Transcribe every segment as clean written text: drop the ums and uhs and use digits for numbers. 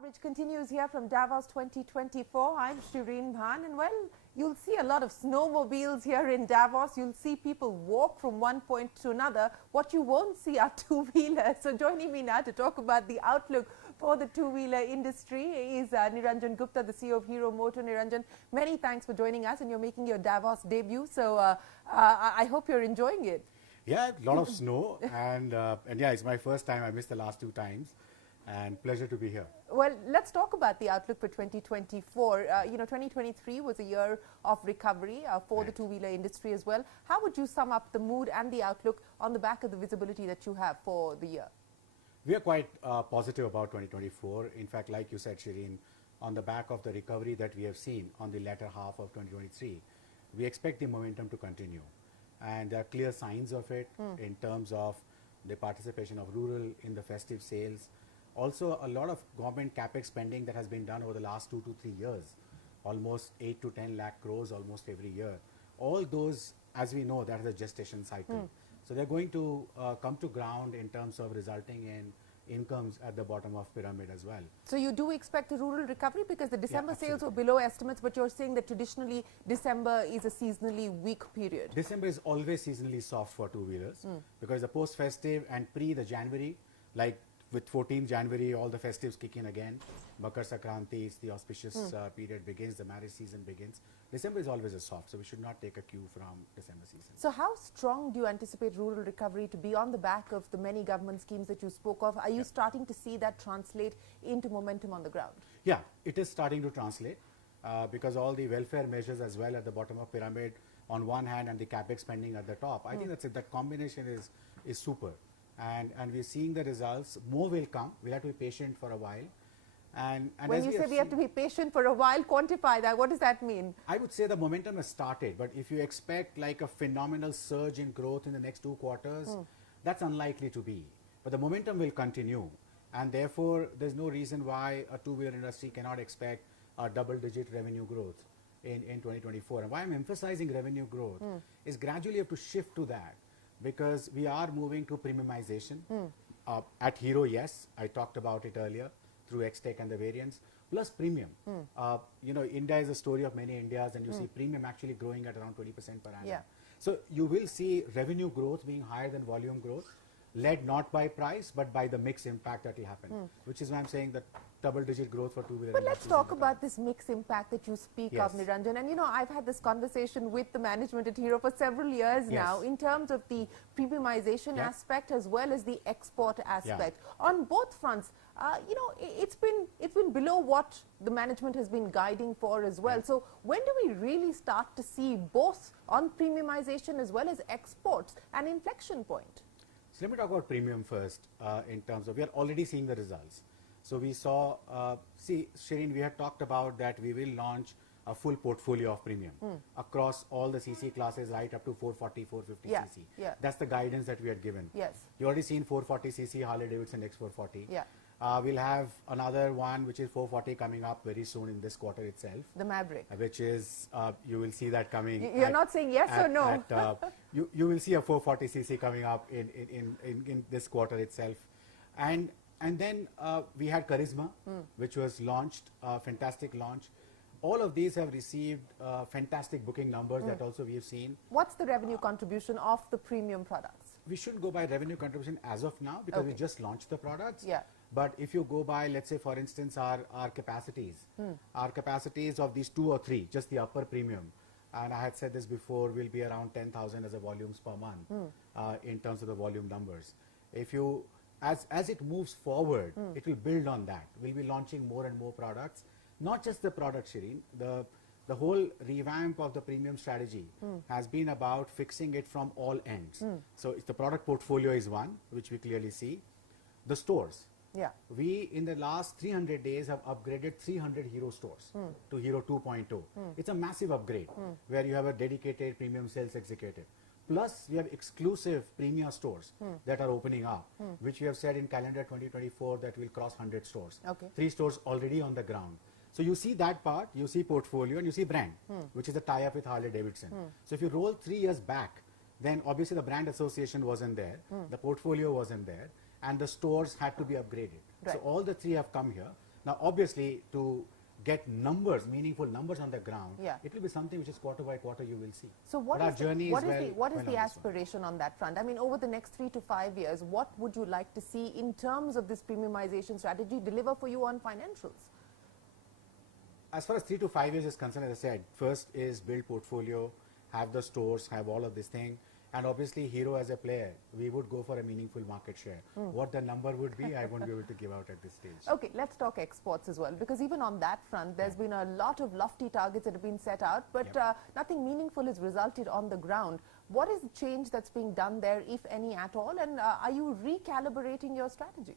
Coverage continues here from Davos 2024. I'm Shereen Bhan, and well, you'll see a lot of snowmobiles here in Davos. You'll see people walk from one point to another. What you won't see are two-wheelers. So joining me now to talk about the outlook for the two-wheeler industry is Niranjan Gupta, the CEO of Hero Motor. Niranjan, many thanks for joining us, and you're making your Davos debut. So I hope you're enjoying it. Yeah, a lot of snow, and yeah, it's my first time. I missed the last two times. And pleasure to be here. Well, let's talk about the outlook for 2024. 2023 was a year of recovery for the two-wheeler industry as well. How would you sum up the mood and the outlook on the back of the visibility that you have for the year? We are quite positive about 2024. In fact, like you said, Shereen, on the back of the recovery that we have seen on the latter half of 2023, we expect the momentum to continue. And there are clear signs of it in terms of the participation of rural in the festive sales. Also, a lot of government capex spending that has been done over the last 2 to 3 years, almost 8 to 10 lakh crores almost every year. All those, as we know, that is a gestation cycle. So they're going to come to ground in terms of resulting in incomes at the bottom of pyramid as well. So you do expect a rural recovery, because the December sales were below estimates, but you're saying that traditionally December is a seasonally weak period. December is always seasonally soft for two-wheelers because the post-festive and pre the January, like with 14th January, all the festives kick in again. Makar Sankranti is the auspicious period begins, the marriage season begins. December is always a soft, so we should not take a cue from December season. So how strong do you anticipate rural recovery to be on the back of the many government schemes that you spoke of? Are you starting to see that translate into momentum on the ground? Yeah, it is starting to translate because all the welfare measures as well at the bottom of pyramid on one hand and the capex spending at the top. I think that's it. That combination is super. And we're seeing the results. More will come. We'll have to be patient for a while. And when you say we have to be patient for a while, quantify that. What does that mean? I would say the momentum has started, but if you expect like a phenomenal surge in growth in the next 2 quarters, that's unlikely to be. But the momentum will continue, and therefore there's no reason why a two-wheeler industry cannot expect a double-digit revenue growth in 2024. And why I'm emphasizing revenue growth is gradually you have to shift to that, because we are moving to premiumization. At Hero, yes, I talked about it earlier, through X-Tech and the variants, plus premium. India is a story of many Indias, and you see premium actually growing at around 20% per annum. Yeah. So you will see revenue growth being higher than volume growth, led not by price, but by the mix impact that will happen, which is why I'm saying that double-digit growth for two-wheeler. But let's talk about this mix impact that you speak of, Niranjan. And I've had this conversation with the management at Hero for several years now in terms of the premiumization aspect as well as the export aspect. On both fronts, it's been below what the management has been guiding for as well. So when do we really start to see both on premiumization as well as exports an inflection point? So let me talk about premium first in terms of, we are already seeing the results. So we saw, Shereen, we had talked about that we will launch a full portfolio of premium across all the CC classes right up to 440, 450 cc. Yeah. That's the guidance that we had given. Yes. You already seen 440 cc Harley Davidson X440. Yeah. We'll have another one which is 440 coming up very soon in this quarter itself. The Maverick. Which is, you will see that coming. You're not saying yes or no. You will see a 440 cc coming up in this quarter itself. And then we had Charisma, which was launched, fantastic launch. All of these have received fantastic booking numbers that also we have seen. What's the revenue contribution of the premium products? We shouldn't go by revenue contribution as of now, because we just launched the products. Yeah. But if you go by, let's say, for instance, our capacities, our capacities of these 2 or 3, just the upper premium, and I had said this before, will be around 10,000 as a volumes per month in terms of the volume numbers. If you, as it moves forward, it will build on that. We'll be launching more and more products, not just the product, Shereen. The whole revamp of the premium strategy has been about fixing it from all ends. So the product portfolio is one, which we clearly see. The stores. Yeah. We, in the last 300 days, have upgraded 300 Hero stores to Hero 2.0. It's a massive upgrade where you have a dedicated premium sales executive. Plus, we have exclusive premium stores that are opening up, which we have said in calendar 2024 that will cross 100 stores. 3 stores already on the ground. So you see that part, you see portfolio, and you see brand, which is a tie-up with Harley Davidson. So if you roll 3 years back, then obviously the brand association wasn't there, the portfolio wasn't there, and the stores had to be upgraded. Right. So all the 3 have come here. Now, obviously, to get numbers, meaningful numbers on the ground, it will be something which is quarter by quarter you will see. So what is the aspiration on that front? I mean, over the next 3 to 5 years, what would you like to see in terms of this premiumization strategy deliver for you on financials? As far as 3 to 5 years is concerned, as I said, first is build portfolio, have the stores, have all of this thing. And obviously, Hero as a player, we would go for a meaningful market share. What the number would be, I won't be able to give out at this stage. Okay, let's talk exports as well, because even on that front, there's been a lot of lofty targets that have been set out, but nothing meaningful has resulted on the ground. What is the change that's being done there, if any at all, and are you recalibrating your strategy?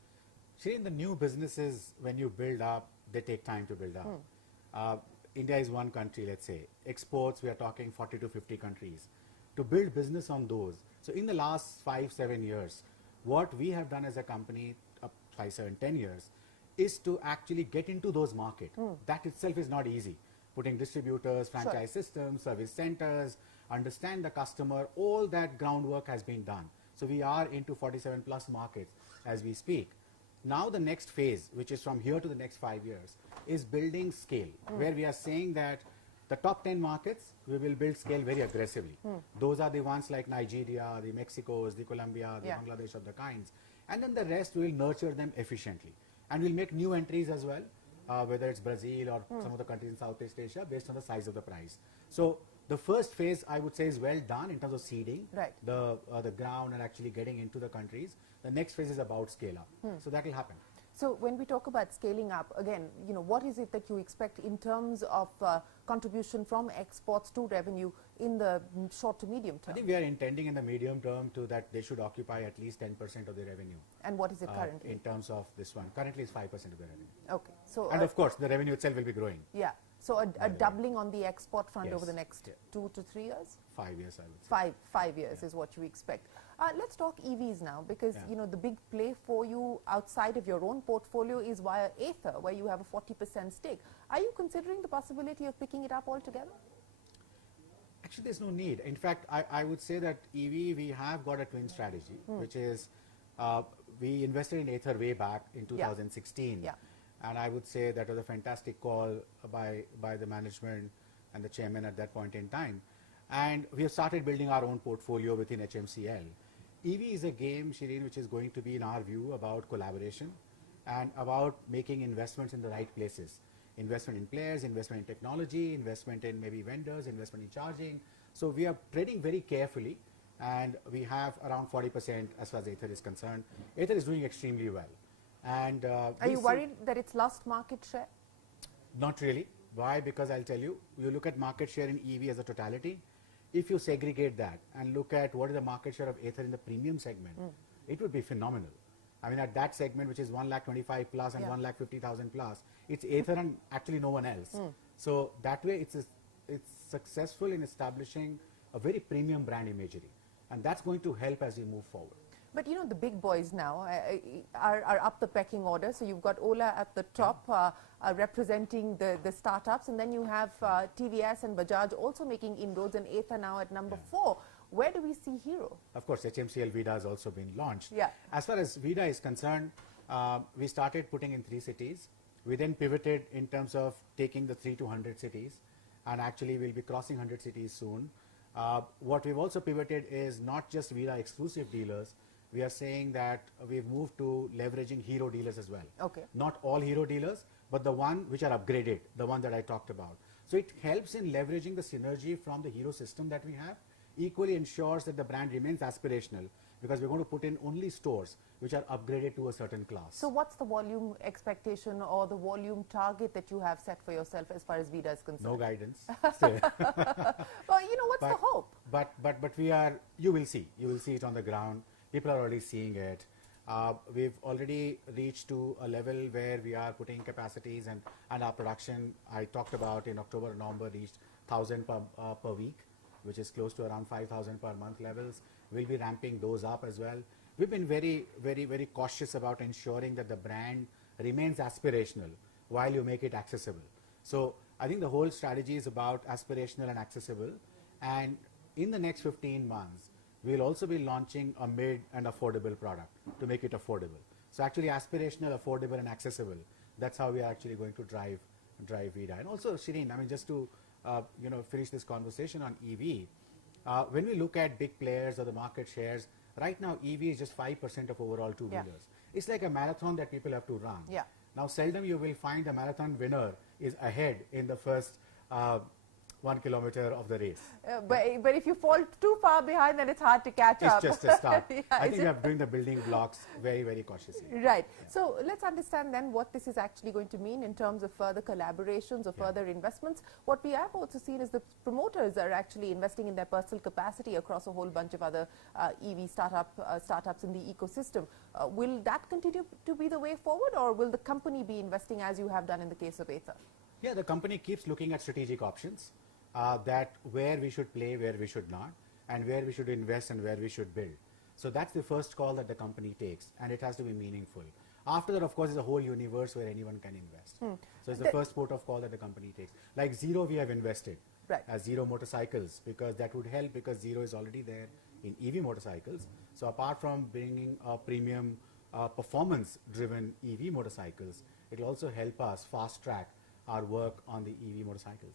See, in the new businesses, when you build up, they take time to build up. India is one country, let's say. Exports, we are talking 40 to 50 countries. To build business on those. So in the last 5, 7 years, what we have done as a company, 5, 7, 10 years, is to actually get into those markets. That itself is not easy. Putting distributors, franchise systems, service centers, understand the customer, all that groundwork has been done. So we are into 47 plus markets as we speak. Now the next phase, which is from here to the next 5 years, is building scale, where we are saying that the top 10 markets, we will build scale very aggressively. Those are the ones like Nigeria, the Mexicos, the Colombia, the Bangladesh of the kinds. And then the rest, we will nurture them efficiently. And we'll make new entries as well, whether it's Brazil or some of the countries in Southeast Asia, based on the size of the prize. So the first phase, I would say, is well done in terms of seeding the ground and actually getting into the countries. The next phase is about scale up. So that will happen. So when we talk about scaling up, again, you know, what is it that you expect in terms of contribution from exports to revenue in the short to medium term? I think we are intending in the medium term to that they should occupy at least 10% of the revenue. And what is it currently? In terms of this one. Currently it's 5% of the revenue. Okay. So and of course, the revenue itself will be growing. Yeah. So a doubling on the export front over the next 2 to 3 years? 5 years, I would say. 5 years is what you expect. Let's talk EVs now, because you know the big play for you outside of your own portfolio is via Ather, where you have a 40% stake. Are you considering the possibility of picking it up altogether? Actually, there's no need. In fact, I would say that EV, we have got a twin strategy, which is we invested in Ather way back in 2016. And I would say that was a fantastic call by the management and the chairman at that point in time. And we have started building our own portfolio within HMCL. EV is a game, Shereen, which is going to be, in our view, about collaboration and about making investments in the right places. Investment in players, investment in technology, investment in maybe vendors, investment in charging. So we are trading very carefully, and we have around 40% as far as Ather is concerned. Ather is doing extremely well. And are you worried that it's lost market share? Not really. Why? Because I'll tell you, you look at market share in EV as a totality. If you segregate that and look at what is the market share of Ather in the premium segment, it would be phenomenal. I mean, at that segment, which is 1,25,000 plus and 1,50,000 plus, it's Ather and actually no one else. So that way, it's successful in establishing a very premium brand imagery, and that's going to help as we move forward. But you know, the big boys now are up the pecking order. So you've got Ola at the top representing the startups, and then you have TVS and Bajaj also making inroads, and Ather now at number 4. Where do we see Hero? Of course, HMCL Vida has also been launched. As far as Vida is concerned, we started putting in 3 cities. We then pivoted in terms of taking the 3 to 100 cities, and actually we'll be crossing 100 cities soon. What we've also pivoted is not just Vida exclusive dealers. We are saying that we've moved to leveraging Hero dealers as well. Not all Hero dealers, but the one which are upgraded, the one that I talked about. So it helps in leveraging the synergy from the Hero system that we have. Equally ensures that the brand remains aspirational, because we're going to put in only stores which are upgraded to a certain class. So what's the volume expectation or the volume target that you have set for yourself as far as Vida is concerned? No guidance. Well, you know, what's the hope? But we are, you will see it on the ground. People are already seeing it. We've already reached to a level where we are putting capacities, and our production, I talked about in October and November, reached 1,000 per week, which is close to around 5,000 per month levels. We'll be ramping those up as well. We've been very, very, very cautious about ensuring that the brand remains aspirational while you make it accessible. So I think the whole strategy is about aspirational and accessible. And in the next 15 months, we'll also be launching a mid and affordable product to make it affordable. So actually aspirational, affordable and accessible. That's how we are actually going to drive VIDA. And also, Shereen, I mean, just to finish this conversation on EV, when we look at big players or the market shares, right now EV is just 5% of overall two-wheelers. It's like a marathon that people have to run. Now, seldom you will find a marathon winner is ahead in the first 1 kilometer of the race. But if you fall too far behind, then it's hard to catch up. It's just a start. I think we are doing the building blocks very, very cautiously. Right. So let's understand then what this is actually going to mean in terms of further collaborations or further investments. What we have also seen is the promoters are actually investing in their personal capacity across a whole bunch of other EV startups in the ecosystem. Will that continue to be the way forward, or will the company be investing as you have done in the case of Ather? Yeah, the company keeps looking at strategic options. That where we should play, where we should not, and where we should invest and where we should build. So that's the first call that the company takes, and it has to be meaningful. After that, of course, is a whole universe where anyone can invest. So it's the first port of call that the company takes. Like Zero, we have invested as Zero motorcycles, because that would help, because Zero is already there in EV motorcycles. So apart from bringing a premium performance-driven EV motorcycles, it will also help us fast track our work on the EV motorcycles.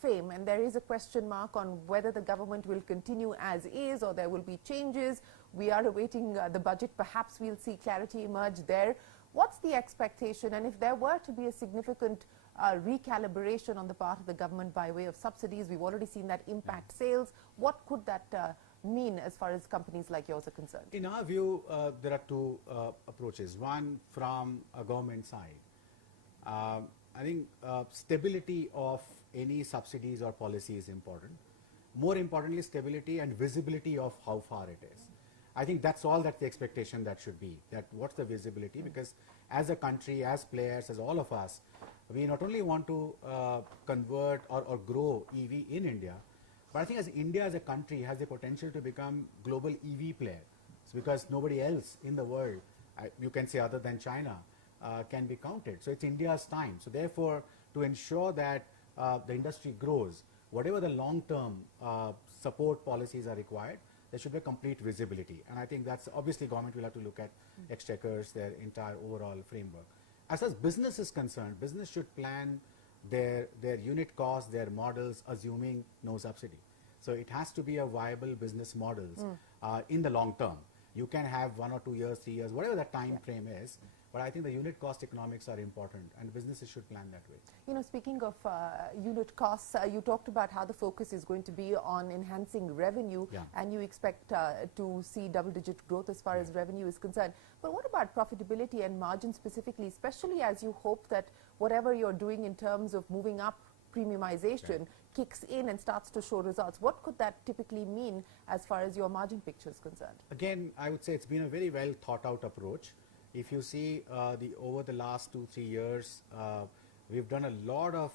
FAME, and there is a question mark on whether the government will continue as is or there will be changes. We are awaiting the budget. Perhaps we'll see clarity emerge there. What's the expectation, and if there were to be a significant recalibration on the part of the government by way of subsidies, we've already seen that impact sales, what could that mean as far as companies like yours are concerned? In our view, there are two approaches. One, from a government side. I think stability of any subsidies or policy is important. More importantly, stability and visibility of how far it is. I think that's all that the expectation that should be, that what's the visibility, because as a country, as players, as all of us, we not only want to convert or grow EV in India, but I think as India as a country has the potential to become global EV player. It's because nobody else in the world, you can say other than China, can be counted. So it's India's time. So therefore, to ensure that the industry grows, whatever the long-term support policies are required, there should be a complete visibility. And I think that's obviously government will have to look at exchequers, their entire overall framework. As far as business is concerned, business should plan their unit costs, their models, assuming no subsidy. So it has to be a viable business models in the long term. You can have 1 or 2 years, 3 years, whatever that time frame is. But I think the unit cost economics are important, and businesses should plan that way. You know, speaking of unit costs, you talked about how the focus is going to be on enhancing revenue, and you expect to see double-digit growth as far as revenue is concerned. But what about profitability and margin specifically, especially as you hope that whatever you're doing in terms of moving up premiumization kicks in and starts to show results? What could that typically mean as far as your margin picture is concerned? Again, I would say it's been a very well thought out approach. If you see over the last 2-3 years, we've done a lot of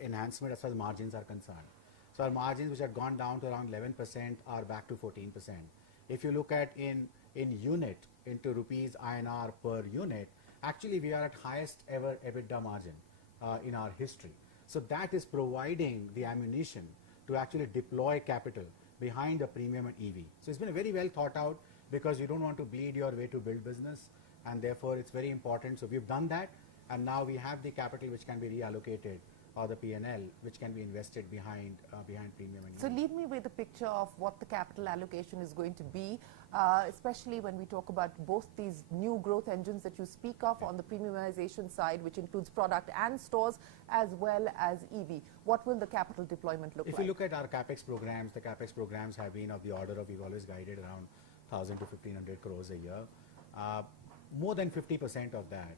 enhancement as far as margins are concerned. So our margins, which had gone down to around 11%, are back to 14%. If you look at in unit, into rupees INR per unit, actually we are at highest ever EBITDA margin in our history. So that is providing the ammunition to actually deploy capital behind the premium and EV. So it's been a very well thought out, because you don't want to bleed your way to build business, and therefore it's very important. So we've done that, and now we have the capital which can be reallocated, or the P&L which can be invested behind premium and EV. So leave me with a picture of what the capital allocation is going to be, especially when we talk about both these new growth engines that you speak of on the premiumization side, which includes product and stores, as well as EV. What will the capital deployment look like? If you look at our capex programs, the capex programs have been of the order of, we've always guided around 1,000 to 1,500 crores a year. More than 50% of that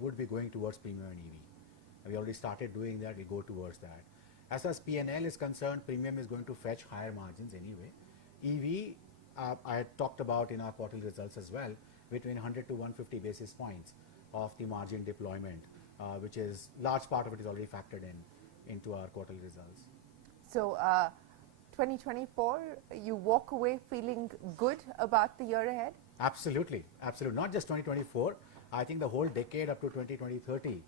would be going towards premium and EV. We already started doing that, we go towards that. As far as P&L is concerned, premium is going to fetch higher margins anyway. EV, I had talked about in our quarterly results as well, between 100 to 150 basis points of the margin deployment, which is large part of it is already factored into our quarterly results. So 2024, you walk away feeling good about the year ahead? Absolutely, absolutely. Not just 2024. I think the whole decade up to 2030,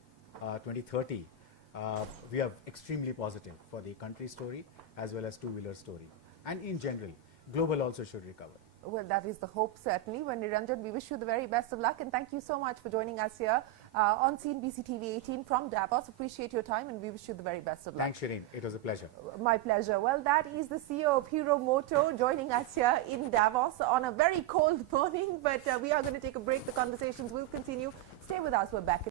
we are extremely positive for the country story as well as two-wheeler story. And in general, global also should recover. Well, that is the hope, certainly. Well, Niranjan, we wish you the very best of luck, and thank you so much for joining us here on CNBC-TV18 from Davos. Appreciate your time, and we wish you the very best of luck. Thanks, Shereen. It was a pleasure. My pleasure. Well, that is the CEO of Hero Moto joining us here in Davos on a very cold morning, but we are going to take a break. The conversations will continue. Stay with us. We're back.